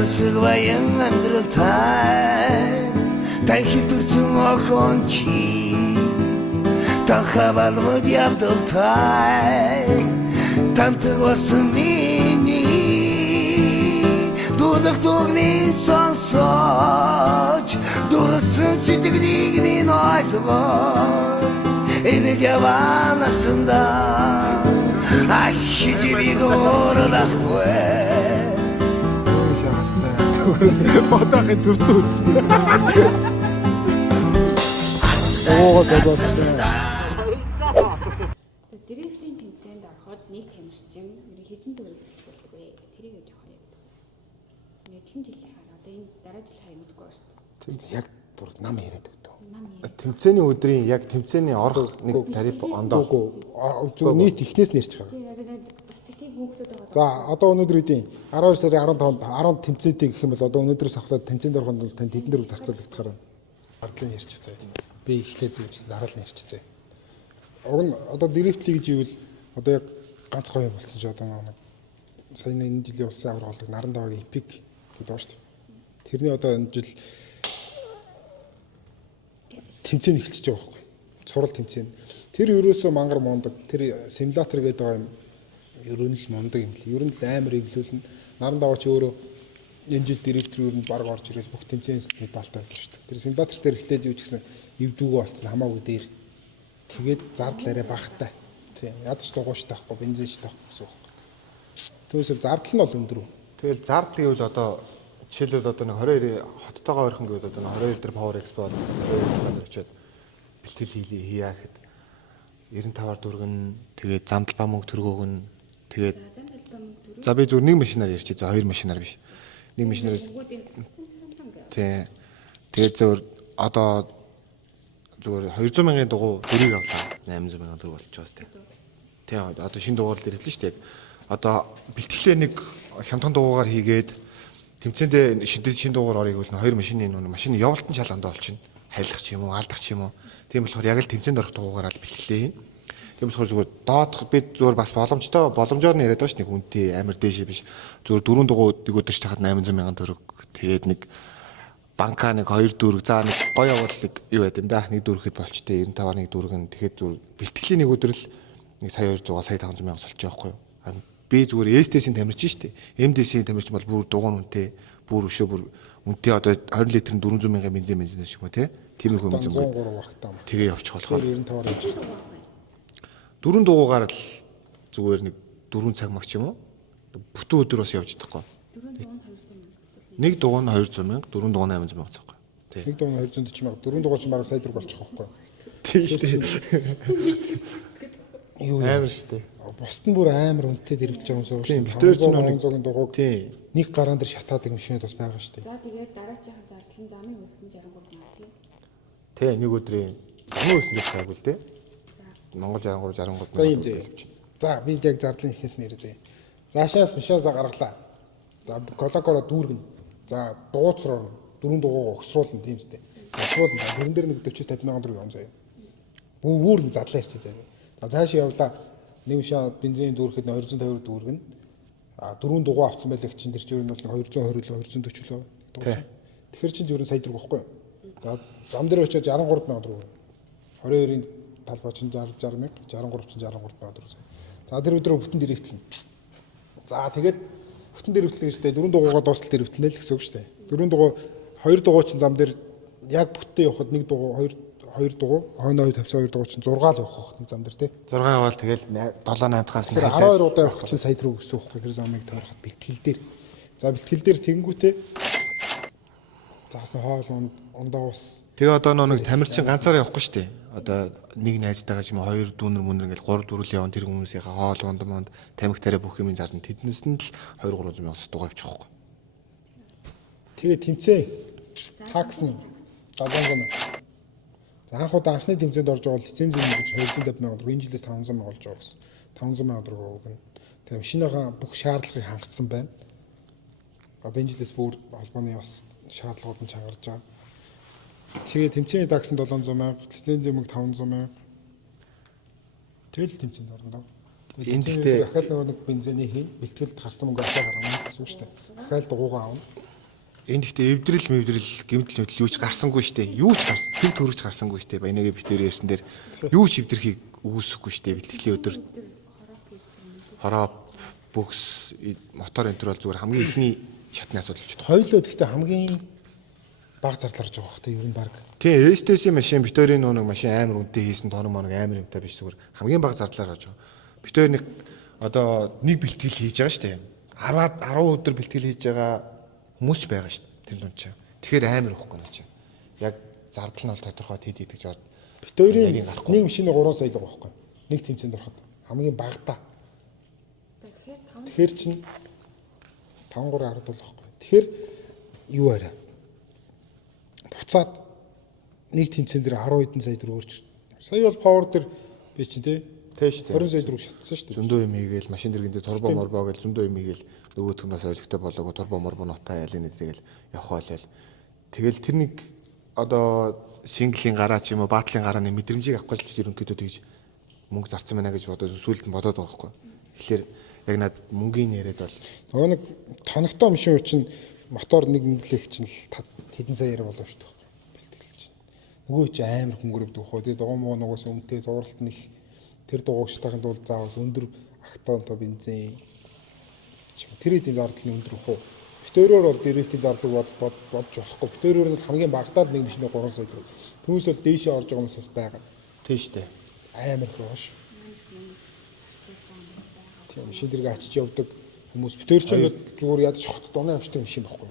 Сансаг баян амьдралтай танхилдсан охин чи танхавалмод явдалтай тамтаг болсон миний дуудах дугмын сонсож дурсан сэтгэлийг минь ойлгоо энэ яванасында ахижибиг орлахгүй Одоогийн төрсөд. Оо god. Дрифтинг тэмцээнд ороход нэг тамирчин хэдэн төгрөг зарцуулдаг вэ? Тэрийг жоохон яд. Хэдэн жилийн хараа одоо энэ дараа жил хай мэдгүй ба шүү дээ. Яг дур нам яриад өгдөө. Нам яа. Тэмцээний өдрийн яг тэмцээний орох нэг тариф ондоо. Зөв нийт ихнээс нэрч байгаа. Бас тийм хүүхдүүд байгаа. За одоо өнөөдөр үдийн 12 сарын 15-нд 10 тэмцээтэй гэх юм бол одоо өнөөдрөөс ахлаад тэмцээнд ороход бол танд хэдэн төгрөг зарцуулагдахаар байна. Ардлын ярьчих заяа. Би эхлээд үүс дараа нь ярьчих заяа. Уг нь одоо дрифтлиг гэж ивэл одоо яг ганц гоё болсон ч одоо нэг саяны энэ жилийн улсын аваргалыг наран даваагийн эпик гэдэг байна шүү дээ. Тэрний одоо энэ жил тэмцээн эхэлчихэж байгаа байхгүй. Цурал тэмцээн. Тэр ерөөсөө мангар мундаг. Тэр симулятор гэдэг байгаа юм. Ерөн л мундаг юм л. Ерөн л амар эвлүүлнэ. Наран даваач өөрөө энэ жил директор ер нь баг орж ирэл бүх тэмцээнээс медальтай байлаа шүү дээ. Тэр симулятор дээр эхлээд юу ч гэсэн эвдүүгөө болцсон хамаагүй дээр. Тэгээд зардал арай багтай. Тийм. Ядаж дугуйштай байхгүй, бензинштэй байхгүй гэсэн үг. Түүнээс зардал нь бол өндөр. Тэгэл зард гэвэл одоо жишээлбэл одоо нэг 22 хоттойгоо ойрхон гэвэл одоо 22 дээр Power Expo очоод бэлтгэл хийя гэхэд 95-аар дүргэн тэгээд замдал бамууг төргөөгн тэгээд за би зөв нэг машинаар ярьчих за хоёр машинаар биш. Нэг машинаар тий. Тэгээд зөв одоо зүгээр 200 мянган дугуй дөрийг авлаа. 800 мянган төгрөг болчихоос тий. Тий одоо шинэ дугуйлал дээр хэлсэн шүү дээ. Одоо бэлтгэлээ нэг хямдхан дугуугаар хийгээд тэмцээндээ шинэ дугуур орыг хөлн хоёр машины машины явалтан шал ондоо олчихно. Хайлах ч юм уу, алдах ч юм уу. Тийм болохоор яг л тэмцээнд орох дугуугаар л бэлтгэлээ хийн. Тийм болохоор зүгээр доодох бид зүгээр бас боломжоор нь яриад байгаа ш нэг үнэтэй амар дээшээ биш. Зүгээр дөрөв дугуй нэг өдөрч тахад 800 мянган төгрөг. Тэгээд нэг банка нэг хоёр дүүрэг за нэг гоё явуул нэг юу байд юм да. Нэг дүүрэхэд болчтой 95-аар нэг дүүрэг нь тэгэхэд зүгээр бэлтгэлийн нэг өдөр л нэг сая 200 сая 500 мянга солчих жоохгүй юу. Би зүгээр ээстэйсийн тамирчин шүү дээ. МДС-ийн тамирчин бол бүр дугуун үнэтэй, бүр өшөө бүр үнэтэй одоо 20 литрын 400 мянган бензин шиг ба тий. Тийм их юм зүг. 103 багтаа. Тэгээ явчих болохоор. 95-аар явж. Дөрөв дугуугаар л зүгээр нэг 4 цаг мах ч юм уу. Бүтэн өдөр бас явж чадахгүй. Нэг дугуй нь 200 мянга, дөрөв дугуй нь 800 мянга цахгүй. Тий. Нэг дугуй нь 240 мянга, дөрөв дугуй чинь бараг сая төгрөг болчих واخхой. Тийм шүү дээ. Юу амар шүү дээ. Бусд нь бүр амар үнэтэй дэрвэлж байгаа юмсоо шүү. Битээр ч нэг 100-ын дугуйг нэг гараан дээр шатаадаг машинууд бас байгаа шүү дээ. За тэгээд дараач яхан зардлын замын өссөн 63 мянга тийм. Тий, нэг өдрийн замын өссөн гэж байгуул дээ. Монгол 63 63 За юм зэ. За би яг зардлын ихнээс нэрээ зэ. Заашаас мишаасаа гаргалаа. За колокоро дүүргэн. За дууцроо дөрөв дугуйгаа өгсруулна тийм үстэй. Өгсруулна. Тэрэн дээр нэг 40 50 мянган төгрөг юм заяа. Бүр нэг задлаа ирчих заяа. За цааш явлаа. Нэг мишаа бензин дүүрэхэд 250 дүүргэн. А дөрөв дугуй авсан байлаа чинь тэр чинь бол 220 л 240 л. Тэгэхээр чинь ер нь сая төгрөг байхгүй юу? За зам дээр очиж 63 мянган төгрөг. 22-ын талбай чинь 60 мянга, 63 чинь 63 мянган төгрөг. За тэр өдрөө бүтэн дэрэгтлэн. За тэгээд бүтэн дэрэгтлэх гэжтэй 4 дугуйгаа дуустал дэрэгтлэнэ л гэсэн үг шүү дээ. 4 дугуй 2 дугуй чинь зам дээр яг бүтэн явахад 1 дугуй 2 дугуй хойноо 52 дугуй чинь 6 л явах нэг зам дээр тий. 6 явал тэгэл 7 8-аас нь 12 удаа явах чинь сая төгрөг өссөн байхгүй тэр замыг тойроход бэлтгэл дээр. За бэлтгэл дээр тэнгүүтээ заас нь хоол ундаа ус. Тэгээ одоо нэг тамирчин ганцаараа явахгүй шүү дээ. Одоо нэг найзтайгаа ч юм уу хоёр дүүнер мөнөр ингээл 3 4 явна тэр хүмүүсийн хоол ундамд тамхи тарай бүх юмын зарна. Тэднээс нь л 2 300 мянган дугаа авчих واخхой. Тэгээ тэмцээ. Таксны 700 мянга. За анх удаа анхны тэмцээнд орж байгаа лиценз юм гэж 250 мянган төгрөг, энэ жилээс 500 мянга болж байгаа гэсэн. 500 мянган төгрөг өгнө. Тэгээ шинийхээ бүх шаардлагыг хангасан байна. Одоо энэ жилээс бүр холбооны бас шаардлагууд нь чангарч байгаа. Тэгээ тэмцээний такс нь 700 мянга, лицензийн мөнгө 500 мянга. Тэгэл тэмцээнд орно доо. Энд гэхдээ дахиад нэг бензиний хийн, бэлтгэлд гарсан мөнгө аваа гаргана гэсэн үг шүү дээ. Дахиад дугуйгаа авна. энэ гэхдээ эвдрэл гэмтэл мэтэл юу ч гарсангүй штэ. Юу ч гарсан. Тэр төрөгч гарсангүй штэ. Баянагийн битээр ярьсан дээр юу ч эвдэрхийг үүсэхгүй штэ. Бэлтгэлийн өдөр хороо бүкс мотор энтер бол зүгээр хамгийн ихний шатны асуудал болчиход. Хоёулаа гэхдээ хамгийн бага зардал орж байгаа хөөхтэй ер нь баг. Тийм, STS машин битүүрийн нэг машин амар үнэтэй хийсэн тоног моног амар юмтай биш зүгээр хамгийн бага зардлаар орж байгаа. Битүүр нэг одоо нэг бэлтгэл хийж байгаа штэ. 10 өдөр бэлтгэл хийж байгаа хүмүүс ч байгаа штэ. Тэр дунд чинь. Тэгэхээр амар ихгүй нэ чинь. Яг зардал нь бол тодорхой хэд идэх гэж орд. Битүүрийн нэг машины 3 сая л байгаа байхгүй. Нэг тэмцээнд ороход хамгийн багадаа. Тэгэхээр чинь 5-3 10 бол байхгүй. Тэгэхээр юу арай? Буцаад нэг тэмцээн дээр 10 хэдэн сая төгрөг өөрч. Сая бол power дээр би чинь тий 20 сая төгрөг шатсан шүү дээ. Зөндөө юм хийгээл машин дэргэндээ турбо морбо гэж зөндөө юм хийгээл нөгөө түнээс ойлгохтой болоогүй турбо морбо нутаа ялын нэтргээл явах байлаа. Тэгэл тэр нэг одоо синглийн гараа ч юм уу баатлын гарааны мэдрэмжийг авах гэж ерөнхийдөө тэгж мөнгө зарцсан байна гэж бодоод сүулт нь бодоод байгаа хгүй. Тэгэхээр яг над мөнгөний яриад бол нөгөө нэг тоногтой машин чинь мотор нэг нэмлэх чинь хэдэн саяар болов шүү дээ. Бэлтгэл чинь. Нөгөө чи амар хөнгөрөвдөг хөө. Тэгээ дугуй муу нугаас өмнөтэй зурлалт нэг тэр дугуйчтайхын тулд заавал өндөр актонто бензин тэр хэдийн зардал нь өндөр хөө. Битүүрээр бол дэрэтийн зардлыг бодож болохгүй. Битүүрээр нь хамгийн багадаа л нэг машины 3 сая төгрөг. Түүнээс бол дээшээ орж байгаа хүмүүс байгаа. тийм штэ. Амар хөөш. Тийм машин дэрэг ачиж явдаг хүмүүс битүүр чинь зүгээр ядаж хот дунаа явчдаг машин байхгүй.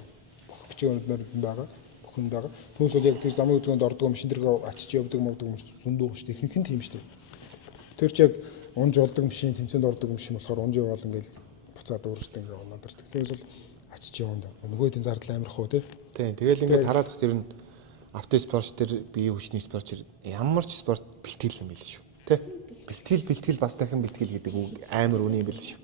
Бичээнд байгаа. Бүхэн байгаа. Түүнээс бол яг тэр замын өдрөнд ордог машин дэрэг ачиж явдаг хүмүүс зөндөө шүү дээ. Ихэнх нь тийм шүү дээ. Тэр чи яг унж болдог машин тэмцээнд ордог машин болохоор унж явал ингээл буцаад өөрөөсөө ингээ онодордог. Тэгээс бол ачиж явна. Нөгөө хэдийн зардал амарх уу тий. Тийм. Тэгэл ингээд хараад тах тэр нь автоспорт тэр биеийн хүчний спорт чир ямар ч спорт бэлтгэл юм байл шүү. Тэ? Бэлтгэл бас дахин бэлтгэл гэдэг үг амар үний юм байл шүү.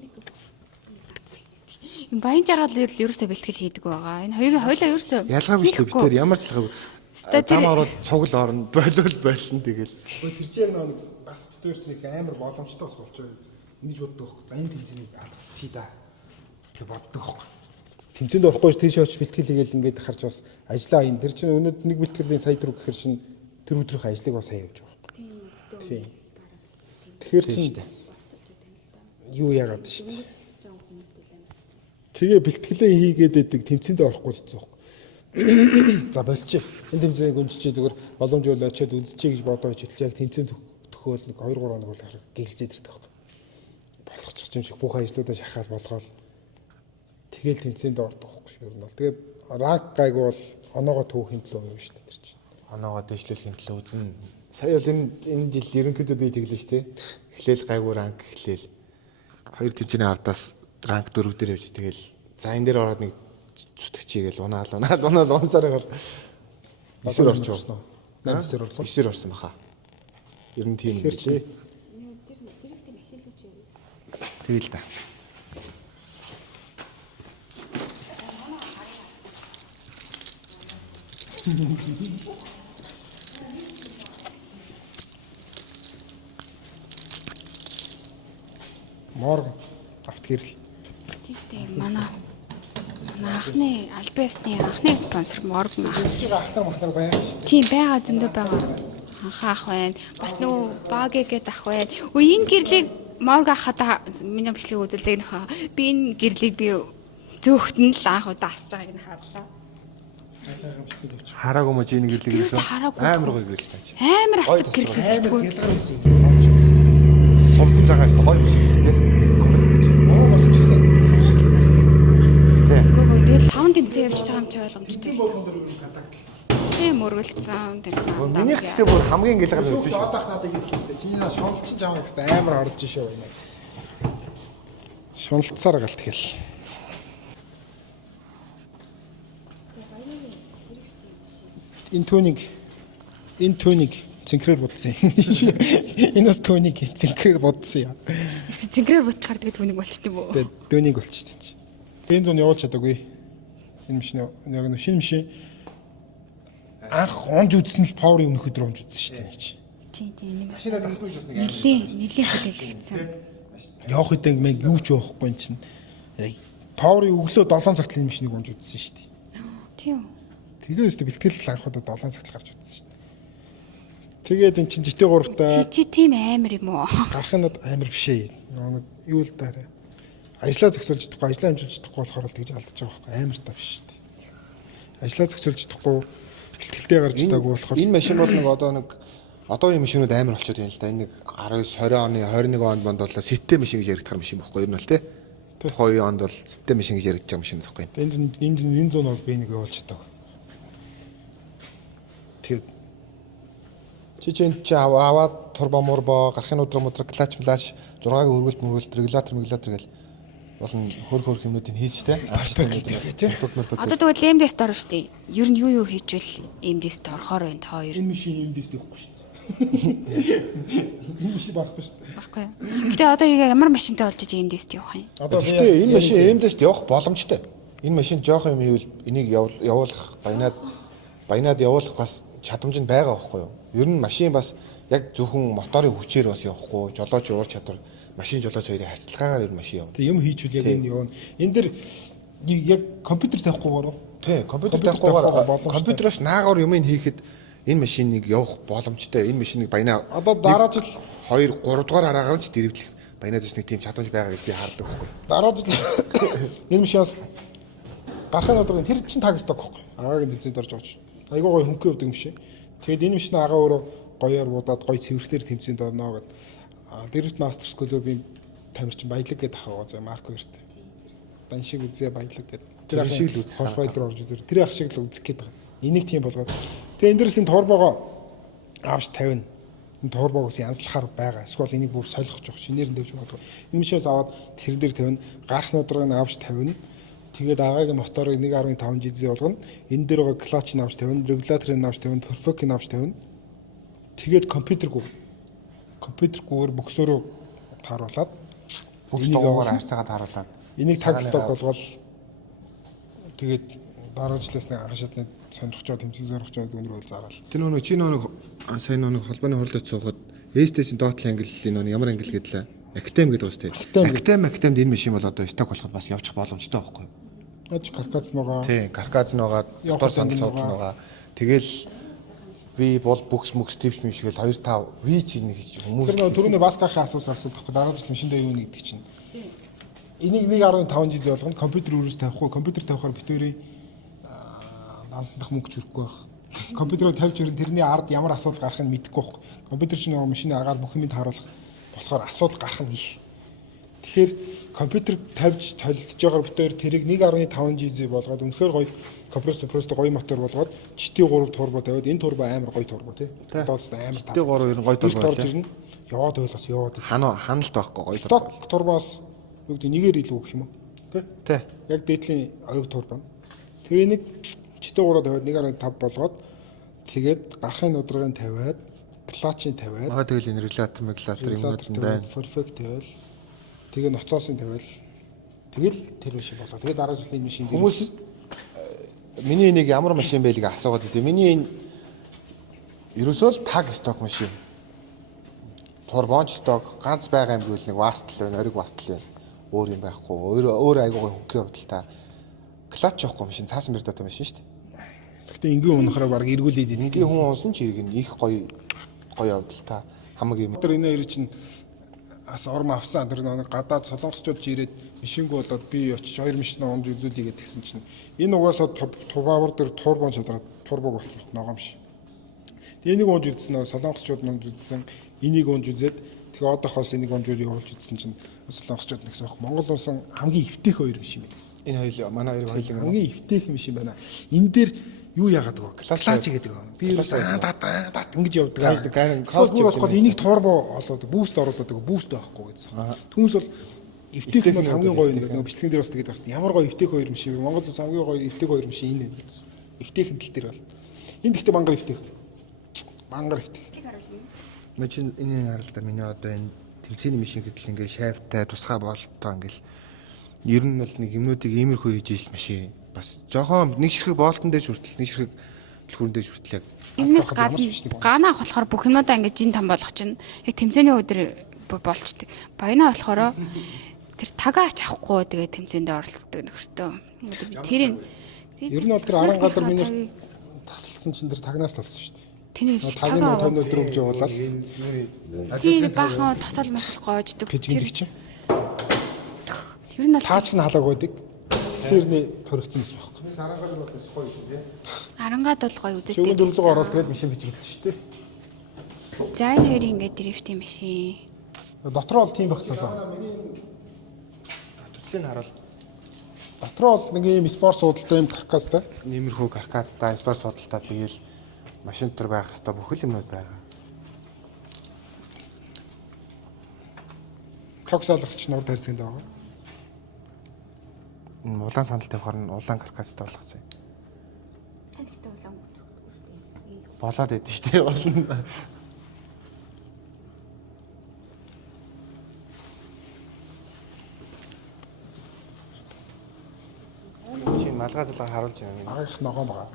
Юм баян жаргал ерөөсөө бэлтгэл хийдэг байгаа. Энэ хоёулаа ерөөсөө Ялгаагүй шүү бид тэр ямар ч ялгаагүй. Зам орол цугл орно, болол болно тэгэл. Тэр чинь нэг бас битүүр чинь амар боломжтой бас болчих. Ингэж боддог байхгүй. За энэ тэмцээнийг алдчихъя да. Гэж боддог байхгүй. Тэмцээнд орохгүй ш тийш очиж бэлтгэл хийгээл ингээд харж бас ажиллаа энэ. Тэр чинь өнөөдөр нэг бэлтгэлийн сая төгрөг гэхэр чинь тэр өдрийнхөө ажлыг бас хаяа явж байгаа байхгүй. Тийм. Тэгэхээр чинь юу яагаад шүү дээ. Тэгээ бэлтгэлээ хийгээд байдаг тэмцээндээ орохгүй хэцүү байхгүй. За болчих. Энэ тэмцээнийг өнчиж зүгээр боломжгүй очиод үзчихье гэж бодож хөтлөж яг тэмцээнд төхөөл нэг 2-3 хоног бол гэлзээд ирдэг байхгүй. Болгочих юм шиг бүх ажлуудаа шахаад болгоол. Тэгэл тэмцээнд ордог байхгүй юу. Ер нь бол тэгээд ранк гайг бол оноогоо төвхийн төлөө юм шүү дээ тэр чинь. Оноогоо дэвшлүүлэхийн төлөө үзэн. Сая бол энэ жил ерөнхийдөө би тэглэж штэ. Эхлээл гайгүй ранк эхлээл. 2 тэмцээний ардаас ранк 4 дээр явж тэгэл за энэ дээр ороод нэг зүтгэчийгээл унаал унсараа гал 9-өр орчихсон. 8-ээр орлоо. 9-ээр орсон баха. Ер нь тийм гэж. тэр дэрэгтийг ашиглаж байна. Тэгэл та. Морг автгэрэл. Тийштэй манай анхны альбиасны анхны спонсор Морг мах. Чи ахтар махтар байгаа шүү дээ. Тийм байгаа зөндөө байгаа. Анхаа ах байна. Бас нөгөө багэгээд ах байна. Үе энэ гэрлийг Морг ахада миний бичлэг үзүүлдэг нөхөө. Би энэ гэрлийг би зөөхтөн л анх удаа асж байгааг нь харлаа. Хараагүй мөж энэ гэрлэг Юус хараагүй. амар гоё гэрлэж тааж. Амар астаг гэрлээ шүү дээ. Ялгаа байсан. Сумдан цагаас гоё биш гэсэн тий. Оо бас ч гэсэн. Гөө тэгэл 5 тэмцээн явж байгаа юм чи ойлгомжтой. Тийм өргөлцсөн тэр Миний гэхдээ бүр хамгийн гэлгар байсан шүү. Одоох надад хэлсэн л дээ. Чиний наа шуналчин жаам гэсэн амар орлож шүү юм. Шуналцсаар галт гэл. Энэ түүнийг цэнхрээр бодсон. Энэс түүнийг цэнхрээр бодсон яа. Биш цэнхрээр бутгаар тэгээд түүнийг болчт юм уу? Тэгээд дөөнийг болчихсон. Энэ зүүн явуулж чадаагүй. Энэ машин яг нэг шинэ машин анх онж үзсэн л паверын өмнөх өдөр онж үзсэн шүү дээ. Тийм. Машинаа дагсан гэж бас нэг Нилийн хүлээлгдсэн. явах үедээ мэг юу ч явахгүй юм чинь. Яг паверын өглөө 7 цагт л энэ машиныг онж үзсэн шүү дээ. Тийм. Тэгээ өстө бэлтгэл анхудаа 7 цагт гарч утсан шин. Тэгээд эн чин житээ 3-таа Чи тийм амар юм уу? гарахнууд амар биш ээ. Нэг юу л даарэ. Ажлаа зохицуулж чадахгүй, ажлаа хэмжүүлж чадахгүй болохоор л тэгж алдаж байгаа байхгүй. Амар тав биш шүү дээ. Ажлаа зохицуулж чадахгүй бэлтгэлтэй гарч чадаагүй болохоор Энэ машин бол нэг одоогийн машинууд амар болчиход байна л да. Энэ нэг 19 20 оны 21 онд бонд бол сэттэй машин гэж яригдах машин байхгүй юу? Ер нь бол тий. Тухайн онд бол сэттэй машин гэж яригдж байгаа машин байхгүй юу? энэ 100 ног би нэг явуулж чадаагүй. Тэгээд Чичэн чи аваад турбо мурбо гарахын өдрөмөдөр клач клач 6-гийн хөргөлт регулятор гэл болон хөр хэмнүүдийг хийж тэ. Одоо тэгвэл MDS-д орно шүү дээ. Ер нь юу хийжвэл MDS-д орохоор байна та хоёр. энэ машин эндээс дэхгүй шүү дээ. Энэ машин барахгүй шүү дээ. Баггүй. Гэтэ одоо ямар машинтай болж MDS-д явах юм? Одоо би Гэхдээ энэ машин МДС-д явах боломжтой. Энэ машин жоох юм хийвэл энийг явуулах баянаад явуулах бас чадамж нь байгаа байхгүй юу? Ер нь машин бас яг зөвхөн моторын хүчээр бас явахгүй, жолооч уур чадвар, машин жолооч хоёрын харьцлагаагаар ер нь машин явна. тэг юм хийчихвэл яг энэ явна. Энэ дэр яг компьютер тавихгүйгээр үү? Тий, компьютер тавихгүйгээр компьютероос наагаар юм хийхэд энэ машиныг явах боломжтой. Энэ машиныг баянаа Одоо дараа жил 2 3 дугаар араагаар ч дэрвдлэх баянаад бас нэг тийм чадамж байгаа гэж би хардаг байхгүй. дараа жил энэ машинаас гарахын өдрийн тэр чин таг сток байхгүй. Агаагийн тэмцээнд орж байгаа ч. Айгуу гоё хөнгөн өвдөг юм шиг. Тэгээд энэ машин агаа өөрөө гоёор будаад гоё цэвэрхтэр тэмцээнд орно гэд. Дэрвт мастер скулыг тамирчин баялаг гэдэг ахаа за марк хоёрт. Дан шиг үзээ баялаг гэдэг. Тэр шиг л үзсэн. Профайлер орж үзэр. Тэр ах шиг л үзэх гээд байгаа. Энийг тийм болгоод. Тэгээд энэ дээрс энэ турбогоо авч 50. Энэ турбогоос янзлахаар байгаа. Эсвэл энийг бүр солих жоох шинээр нь дэвж магадгүй. Энэ машинаас аваад тэр дээр 50, гарах нудрыг авч 50. Тэгээд агагийн моторыг 1.5 GZ болгоно. Энэ дээр байгаа клатчыг авч 50, регуляторыг авч 50, перфокийг авч 50. Тэгээд компьютергүйгээр бөксөрөө тааруулаад Бүгд дуугаар харьцаагаа тааруулаад энийг таг сток болгоод тэгээд дараа жилээс нэг хашаатны сонирхчод тэмцэн сонирхчод өнөр үйл зараал. тэр нөгөө чи нөгөө сайн нөгөө холбооны хурлад суугаад S-ийн доотлын ангиллын нөгөө ямар ангил гэдлээ? Actem гэдэг үстэй. Actemд энэ машин бол одоо сток болоход бас явчих боломжтой байхгүй юу? Аж каркац нугаа. Тий, карказ нугаа, стор сандал суудал нугаа. Тэгэл V бол бүкс типс юм шигэл 2-5 V ч нэг хийж хүмүүс. Тэр нөгөө түрүүний баскахын асуултахгүй дараа жил машиндаа юу нэг гэдэг чинь. Энийг 1.5 GZ болгоно компьютер өрөөс тавихгүй. Компьютер тавихаар битүүрийн дансдах мөнгө чөрөхгүй байх. Компьютероо тавьж өрн тэрний ард ямар асуудал гарахыг мэдэхгүй байхгүй. Компьютер чинь нөгөө машины агаар бүх юмыг харуулах болохоор асуудал гарах нь их. Тэгэхээр компьютер тавьж толилдож байгаа битүүр тэрийг 1.5 GZ болгоод үнэхээр гоё компрессор гоё мотор болгоод GT3 турбо тавиад энэ турбо амар гоё турбо тий. Доолс амар таа. GT3 ер нь гоё турбо байлаа. Яваад байлаас яваад. Ханалт байхгүй гоё турбо. Сток турбоос юу гэдэг нэгээр илүү гэх юм уу? Тий. Яг дээдлийн оюу турбо. Тэгээ нэг GT3 тавиад 1.5 болгоод тэгээд гарахын нудрагын тавиад клатчын тавиад тэгэл энэ регулятор юм байна. Perfect тавиал. Тэгээ ноцоосын тавиал. Тэгэл тэр машин болоо. Тэгээ дараа жилийн машин хүмүүс миний энийг ямар машин байлгийг асуугаад идэв. Миний энэ ерөөсөө л таг сток машин. Турбонч сток ганц байгаа юм гэвэл нэг вастл байна, ориг вастл байна. Өөр юм байхгүй. Өөр айгуугай хөнгөн хөвдөлтэй. Клатч явахгүй машин, цаасан бэрдэтэй машин шүү дээ. Гэхдээ энгийн унахаараа баг эргүүлээд идэв. Энгийн хүн унсан ч иргэн их гоё явдалтай. Хамаг юм. Тэр энэ хоёр чинь ас орм авсан тэр нэг гадаад солонгосчууд ч ирээд машингүй болоод би очиж хоёр машин онд үзүүлээ гэдгсэн чинь энэ угаасаа туваар дээр турбон шадраад турбог болчихсон ногоом ш. Тэгээ энийг унж үзсэн нөгөө солонгосчууд нь үзсэн энийг унж үзээд тэгээ одоохоос энийг унж явуулж үзсэн чинь солонгосчууд нэгсэн баг Монгол улсын хамгийн эвтэйх хоёр машин байна. Энэ хоёул манай хоёрын хоёулын хамгийн эвтэйх машин байна. Энэ дээр юу яагаад вэ? Клач гэдэг юм. Би юу дат ингэж явдаг. Каус болоход энийг турбо олоод бүүст оруулаад бүүст байхгүй гэсэн. Түүнээс бол эвтэйх нь хамгийн гоё нэг нөгөө бичлэгэн дээр бас тэгээд бас ямар гоё эвтэйх хоёр машин. Монгол улс хамгийн гоё эвтэйх хоёр машин энэ гэсэн. Эвтэйхэн тал дээр бол. Энэ гэхдээ мангар эвтэйх. Мангар эвтэйх. Мэ чинь энэ харал та миний одоо энэ тэмцээний машин гэдэл ингээ шайвтай тусгай бололтой ингээл ер нь бол нэг юмнуудыг иймэрхүү хийж ижил машин. Бас жоохон нэг ширхэг боолтон дээр хүртэл нэг ширхэг түлхүүрэн дээр хүртэл яг Энэс гадна ганаах болохоор бүх юмудаа ингэж жин там болгох чинь яг тэмцээний өдөр болчдөг. Баянаа болохоор тэр тагаач авахгүй тэгээд тэмцээндээ оролцдог нөхөртөө. Тэрийг Ер нь бол тэр Арангадар миний тасалсан чинь тэр тагнаас талсан шүү дээ. Тэний Тагийн тонь өдөр өмж явуулаад тийм баахан тосол мосол гоождөг. гэж чинь. Тэр нь бол Таач нь халааг байдаг. Сэрний төрөгцсөн гэсэн байхгүй. Арангад бол гоё үзэгтэй. Чүгэн дөрвөлөг ороод тэгэл машин бичигдсэн шүү дээ. За энэ хоёрын ингээд дрифтийн машин. Дотроо бол тийм багтлаа. Төслийн харуул Дотроо бол нэг ийм спорт суудалтай юм каркастай. нэмэрхүү каркацтай спорт судалтай тэгэл машин дотор байх хэвээр бүхэл юмнууд байгаа. Токс олгогч нур тарьцгийн байгаа. Энэ улаан сандал тавихаар нь улаан каркацтай болгоцсон. Танихтай улаан үздэг. Болоод идэв шүү дээ болно. Чи малгайзлага харуулж байна. Агах ногоон байгаа.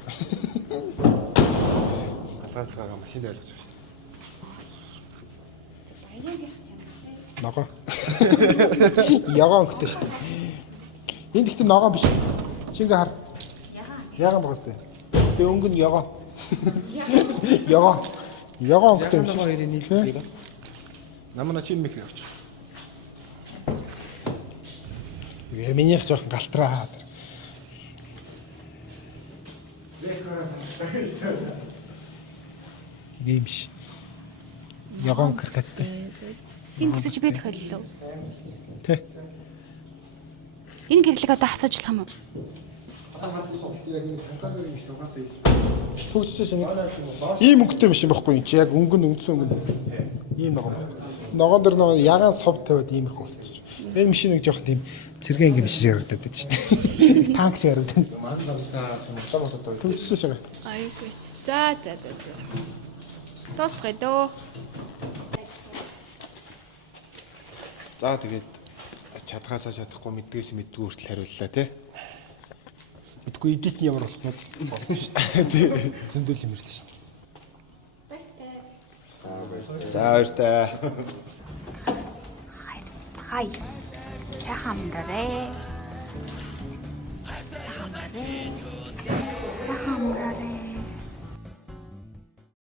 Малгайзлагаа машинд ойлгож байна шүү дээ. Ногоон. Яган гэдэг шүү дээ. Энд ихтэй ногоон биш. Чи ингээ хар. Яган байгаа шүү дээ. Тэгээ өнгө нь яган. Яган. Яган гэдэг юм шиг. Намна чинь мэх явууч. Минийх жоохон галтраа. Ийм биш. Яган каркацтай. Энэ бүсэж би захиаллаа. Тэ. Энэ гэрлэг одоо хасаж болох юм уу? Төгсөж шинэ. Ийм өнгөтэй биш юм байхгүй юм чи яг өнгө нь үндсэн өнгө. Ийм ногоон байна. Ногоон дэр нөгөө ягаан сов тавиад иймэрхүү болчих. Энэ машин нэг жоохон тийм цэргийн ингэ биш ярагдаад байдаг шүү дээ. Танк шиг ярагдана. Төгсөж шинэ. Айгүй. За. Тосгой дөө. За тэгээд чадхаасаа чадахгүй мэддгээс мэддгүй хүртэл хариуллаа тий. Мэдгүй эдит нь ямар болох нь болно шүү дээ. Зөндөл юм ирлээ шүү дээ. За баяртай. Хай. Сайхан амраарэ. Сайхан амраарэ.